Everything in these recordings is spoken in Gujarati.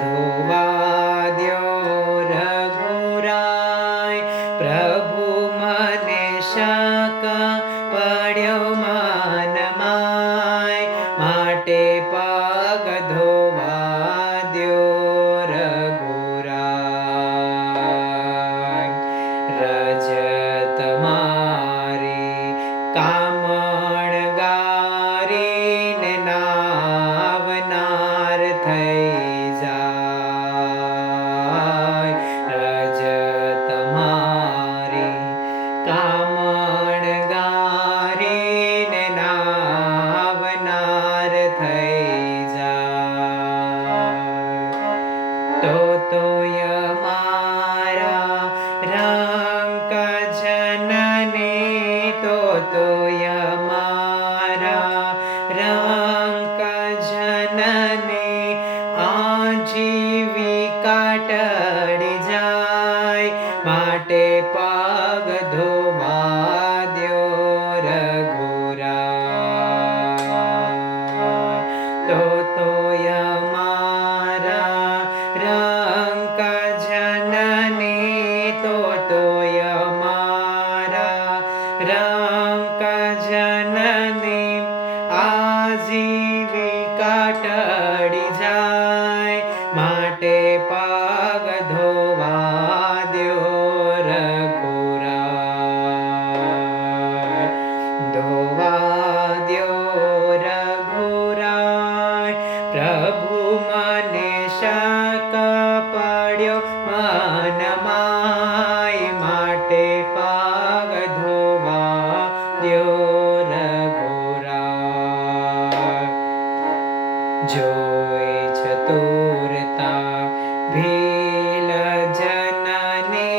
ધોવા દ્યો રઘુરાય, પ્રભુ મને શક પડ્યો મનમાય, માટે પગ ધોવા દ્યો રઘુરાય. રજત મારી કામણ ગારીને નાવનાર થઈ જાય. રજત મારી કામણ ગારીને નાવનાર થઈ જાય. તોય મારા રંક જનને, તોય મારા રંક જનને આજીવિકા ટળી જાય, માટે પગ ધોવા દ્યો રઘુરાય. તોય મારા રંક જનને, તોય મારા રંક જનને આજીવિકા ટળી જાય, માટે પગ ધોવા દ્યો રઘુરાય. ધોવા દ્યો રઘુરાય, પ્રભુ મને શક પડ્યો મનમાય, માટે પગ ધોવા દ્યો રઘુરાય. જોઈ ચતુરતા ભીલ જનને,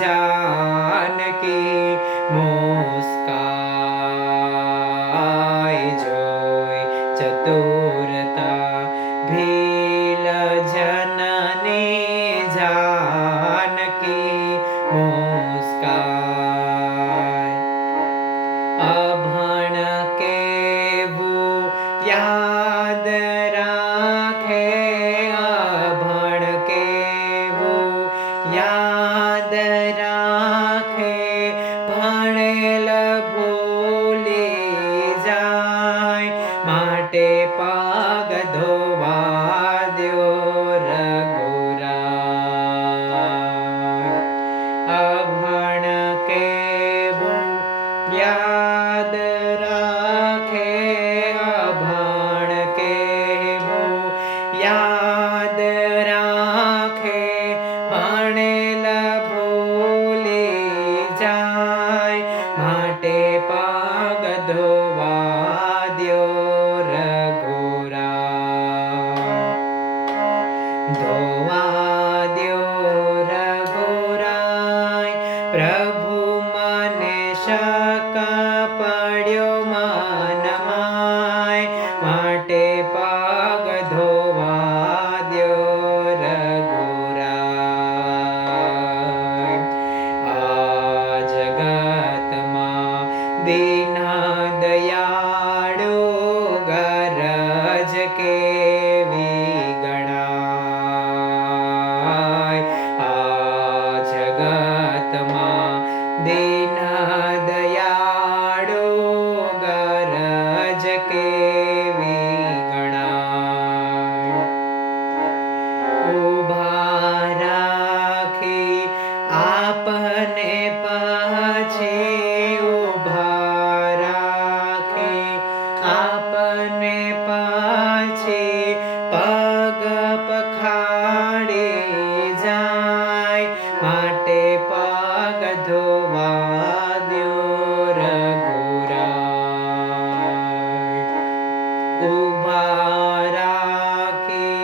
જાનકી મુસ્કાય. જોઈ ચતુરતા ભીલ જનને, જાનકી મુસ્કાય. અભણ કેવું યાદ રાખે, અભણ કેવું યાદ રાખે, ભણેલ ભૂલી જાય, માટે પગ ધોવા દ્યો રઘુરાય. અભણ કેવું યાદ રાખે, અભણ કેવું યાદ રાખે, ભણેલ ભૂલી જાય, માટે પગ ધોવા દ્યો રઘુરાય. ધોવા દ્યો રઘુરાય, પ્રભુ મને શક પડ્યો મનમાય, માટે પગ ધોવા દ્યો રઘુરાય. આ જગતમાં દીન દયાળુ ગરજ કેવી ગણાય. આ જગતમાં દીન દયાળુ ગરજ કેવી ગણાય. ઊભા રાખી આપને પછી, ઊભા રાખી આપને પછી, પગ પખાડી જાય, માટે પગ ધોવા દ્યો રઘુરાય. ઊભા રાખી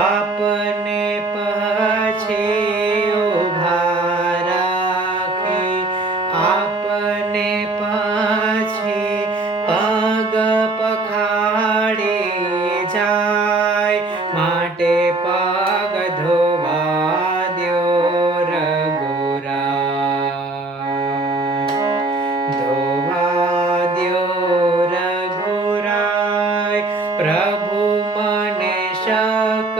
આપને પછી, ઊભા રાખી આપને પછી, પગ પખાડી જાય, માટે પગ ધોવા દ્યો રઘુરાય. ધોવા દ્યો રઘુરાય, પ્રભુ મને શક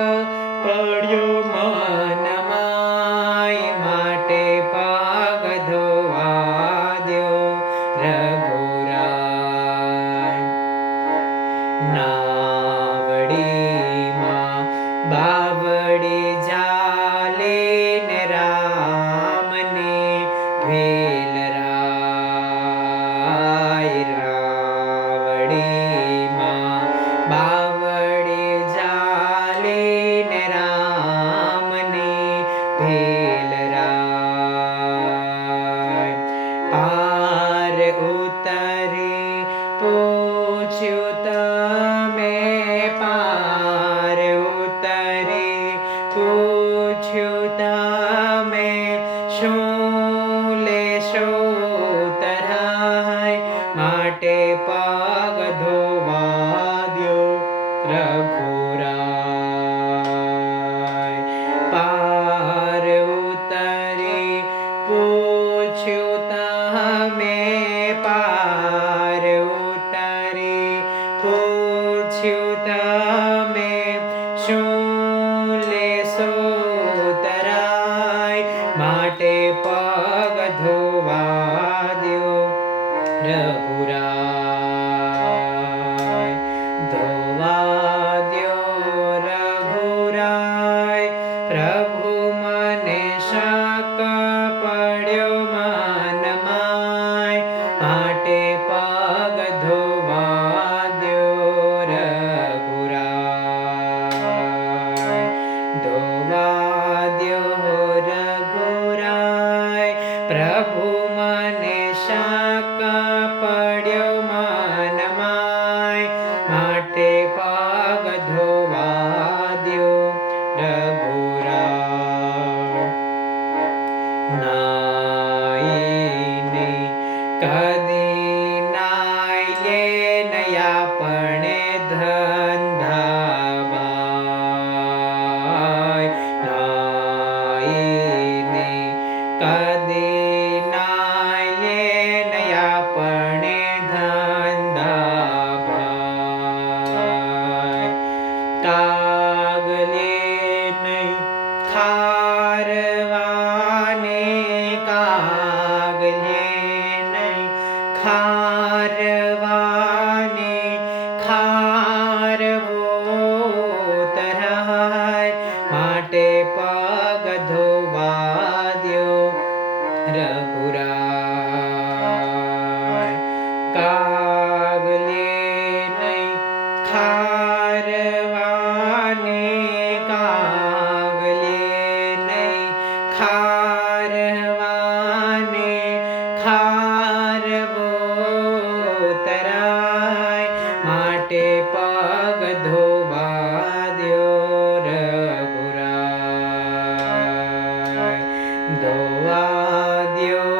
પ્રભુ મને શક પડ્યો મનમાં, માટે પગ ધોવા દ્યો રઘુરાય. ધોવા દ્યો રઘુરાય, પ્રભુ મને શક પડ્યો મનમાં, માટે પગ ધોવા દ્યો રઘુરાય. નાઈને કદી નાઈએ નયા પણ ધંધાવાય, નાઈને કદી નાઈએ નયા પણ ધંધાવાય. કાગલે નહીં ખારવાને, કાગલે નહીં ખારવાને, ખારવો તરાય, માટે પગ ધોવા દ્યો રઘુરાય. કાગલે નહીં ખારવાને, કાગલે નહીં ખારવાને, ખારવો તરાય, માટે પગ ધોવા દ્યો રઘુરાય. ધોવા દ્યો